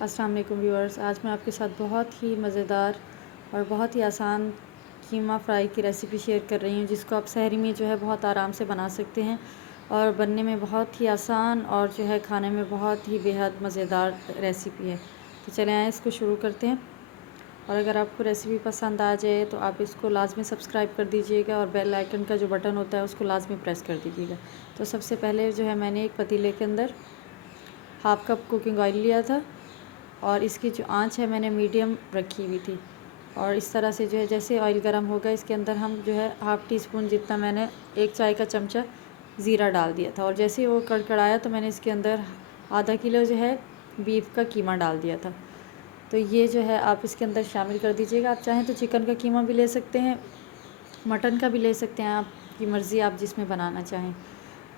अस्सलाम वालेकुम व्यूअर्स। आज मैं आपके साथ बहुत ही मज़ेदार और बहुत ही आसान कीमा फ्राई की रेसिपी शेयर कर रही हूँ, जिसको आप सहरी में जो है बहुत आराम से बना सकते हैं और बनने में बहुत ही आसान और जो है खाने में बहुत ही बेहद मज़ेदार रेसिपी है। तो चलें आए इसको शुरू करते हैं। और अगर आपको रेसिपी पसंद आ जाए तो आप इसको लाजमी सब्सक्राइब कर दीजिएगा और बेल आइकन का जो बटन होता है उसको लाजमी प्रेस कर दीजिएगा। तो सबसे पहले जो है मैंने एक पतीले के अंदर हाफ़ कप कुकिंग ऑयल लिया था और इसकी जो आंच है मैंने मीडियम रखी हुई थी। और इस तरह से जो है जैसे ऑयल गर्म होगा इसके अंदर हम जो है हाफ़ टी स्पून जितना मैंने 1 चाय का चमचा ज़ीरा डाल दिया था। और जैसे ही वो कड़कड़ाया तो मैंने इसके अंदर आधा किलो जो है बीफ का कीमा डाल दिया था। तो ये जो है आप इसके अंदर शामिल कर दीजिएगा। आप चाहें तो चिकन का कीमा भी ले सकते हैं, मटन का भी ले सकते हैं, आपकी मर्ज़ी, आप जिसमें बनाना चाहें।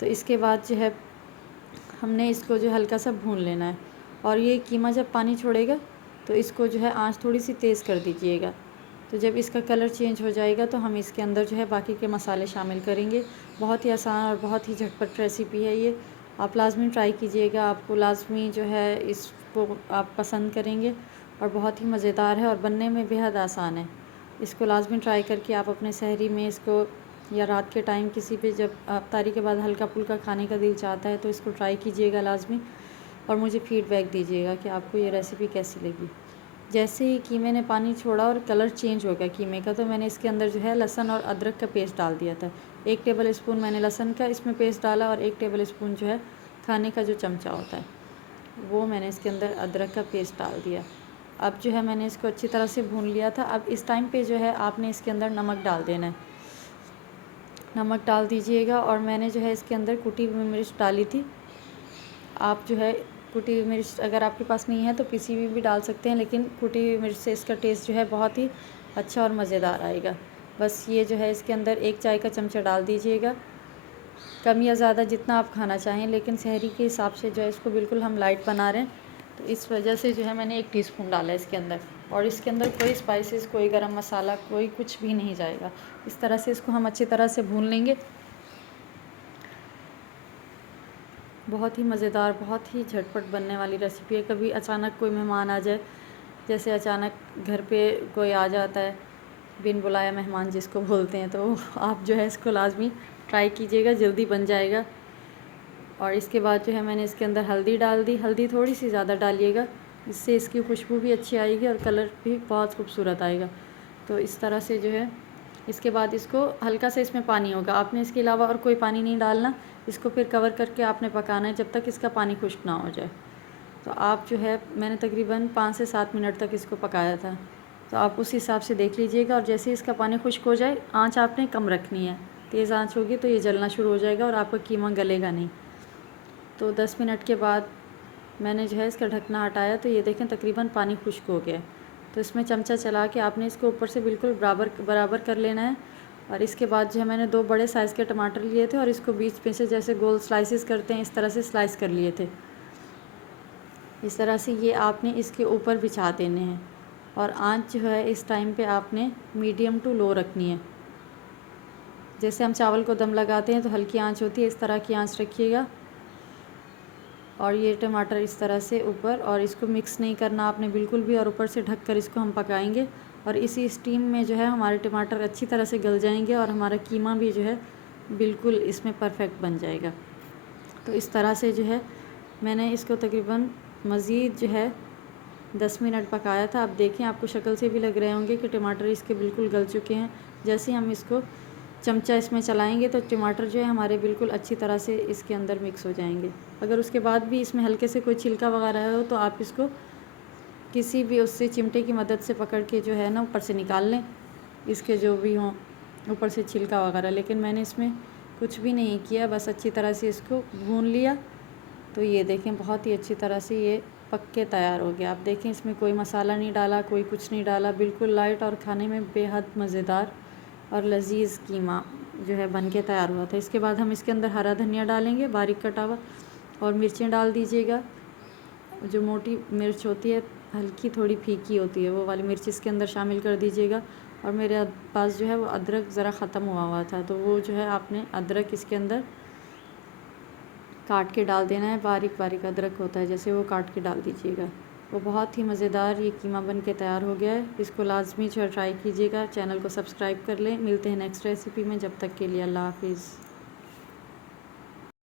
तो इसके बाद जो है हमने इसको जो हल्का सा भून लेना है। और ये कीमा जब पानी छोड़ेगा तो इसको जो है आंच थोड़ी सी तेज़ कर दीजिएगा। तो जब इसका कलर चेंज हो जाएगा तो हम इसके अंदर जो है बाकी के मसाले शामिल करेंगे। बहुत ही आसान और बहुत ही झटपट रेसिपी है ये, आप लाजमी ट्राई कीजिएगा। आपको लाजमी जो है इसको आप पसंद करेंगे और बहुत ही मज़ेदार है और बनने में बेहद आसान है। इसको लाजमी ट्राई करके आप अपने सहरी में इसको या रात के टाइम किसी पे जब अफ्तारी के बाद हल्का फुल्का खाने का दिल चाहता है तो इसको ट्राई कीजिएगा लाजमी और मुझे फ़ीडबैक दीजिएगा कि आपको ये रेसिपी कैसी लगी। जैसे ही कीमे ने पानी छोड़ा और कलर चेंज हो गया कीमे का तो मैंने इसके अंदर जो है लहसुन और अदरक का पेस्ट डाल दिया था। 1 टेबल स्पून मैंने लहसुन का इसमें पेस्ट डाला और 1 टेबल स्पून जो है खाने का जो चमचा होता है वो मैंने इसके अंदर अदरक का पेस्ट डाल दिया। अब जो है मैंने इसको अच्छी तरह से भून लिया था। अब इस टाइम पे जो है आपने इसके अंदर नमक डाल देना है, नमक डाल दीजिएगा। और मैंने जो है इसके अंदर कुटी हुई मिर्च डाली थी। आप जो है कुटी हुई मिर्च अगर आपके पास नहीं है तो पिसी हुई भी डाल सकते हैं, लेकिन कुटी हुई मिर्च से इसका टेस्ट जो है बहुत ही अच्छा और मज़ेदार आएगा। बस ये जो है इसके अंदर 1 चाय का चमचा डाल दीजिएगा, कम या ज़्यादा जितना आप खाना चाहें, लेकिन सहरी के हिसाब से जो है इसको बिल्कुल हम लाइट बना रहे हैं तो इस वजह से जो है मैंने 1 टीस्पून डाला है इसके अंदर। और इसके अंदर कोई स्पाइसेस, कोई गरम मसाला, कोई कुछ भी नहीं जाएगा। इस तरह से इसको हम अच्छी तरह से भून लेंगे। बहुत ही मज़ेदार, बहुत ही झटपट बनने वाली रेसिपी है। कभी अचानक कोई मेहमान आ जाए, जैसे अचानक घर पे कोई आ जाता है, बिन बुलाया मेहमान जिसको बोलते हैं, तो आप जो है इसको लाजमी ट्राई कीजिएगा, जल्दी बन जाएगा। और इसके बाद जो है मैंने इसके अंदर हल्दी डाल दी। हल्दी थोड़ी सी ज़्यादा डालिएगा, इससे इसकी खुशबू भी अच्छी आएगी और कलर भी बहुत खूबसूरत आएगा। तो इस तरह से जो है इसके बाद इसको हल्का सा इसमें पानी होगा, आपने इसके अलावा और कोई पानी नहीं डालना। इसको फिर कवर करके आपने पकाना है जब तक इसका पानी खुश्क ना हो जाए। तो आप जो है मैंने तकरीबन 5 से 7 मिनट तक इसको पकाया था, तो आप उस हिसाब से देख लीजिएगा। और जैसे इसका पानी खुश्क हो जाए, आँच आपने कम रखनी है, तेज़ आँच होगी तो ये जलना शुरू हो जाएगा और आपका कीमा गलेगा नहीं। तो 10 मिनट के बाद मैंने जो है इसका ढकना हटाया तो ये देखें तकरीबन पानी खुश्क हो गया। तो इसमें चमचा चला के आपने इसको ऊपर से बिल्कुल बराबर कर लेना है। और इसके बाद जो है मैंने 2 बड़े साइज़ के टमाटर लिए थे और इसको बीच में से जैसे गोल स्लाइसेस करते हैं इस तरह से स्लाइस कर लिए थे। इस तरह से ये आपने इसके ऊपर बिछा देने हैं। और आँच जो है इस टाइम पे आपने मीडियम टू लो रखनी है। जैसे हम चावल को दम लगाते हैं तो हल्की आँच होती है, इस तरह की आँच रखिएगा। और ये टमाटर इस तरह से ऊपर, और इसको मिक्स नहीं करना आपने बिल्कुल भी, और ऊपर से ढक कर इसको हम पकाएंगे। और इसी स्टीम में जो है हमारे टमाटर अच्छी तरह से गल जाएंगे और हमारा कीमा भी जो है बिल्कुल इसमें परफेक्ट बन जाएगा। तो इस तरह से जो है मैंने इसको तकरीबन मज़ीद जो है 10 मिनट पकाया था। अब देखें, आपको शक्ल से भी लग रहे होंगे कि टमाटर इसके बिल्कुल गल चुके हैं। जैसे हम इसको चमचा इसमें चलाएंगे तो टमाटर जो है हमारे बिल्कुल अच्छी तरह से इसके अंदर मिक्स हो जाएंगे। अगर उसके बाद भी इसमें हल्के से कोई छिलका वगैरह हो तो आप इसको किसी भी उससे चिमटे की मदद से पकड़ के जो है ना ऊपर से निकाल लें, इसके जो भी हों ऊपर से छिलका वगैरह। लेकिन मैंने इसमें कुछ भी नहीं किया, बस अच्छी तरह से इसको भून लिया। तो ये देखें बहुत ही अच्छी तरह से ये पक के तैयार हो गया। आप देखें इसमें कोई मसाला नहीं डाला, कोई कुछ नहीं डाला, बिल्कुल लाइट और खाने में बेहद मज़ेदार और लजीज़ कीमा जो है बन के तैयार हुआ था। इसके बाद हम इसके अंदर हरा धनिया डालेंगे बारीक कटा हुआ, और मिर्चें डाल दीजिएगा। जो मोटी मिर्च होती है, हल्की थोड़ी फीकी होती है, वो वाली मिर्च इसके अंदर शामिल कर दीजिएगा। और मेरे पास जो है वो अदरक ज़रा ख़त्म हुआ था, तो वो जो है आपने अदरक इसके अंदर काट के डाल देना है। बारीक बारीक अदरक होता है, जैसे वो काट के डाल दीजिएगा। वो बहुत ही मज़ेदार ये कीमा बन के तैयार हो गया है। इसको लाज़मी ट्राई कीजिएगा। चैनल को सब्सक्राइब कर लें। मिलते हैं नेक्स्ट रेसिपी में, जब तक के लिए अल्लाह हाफ़िज़।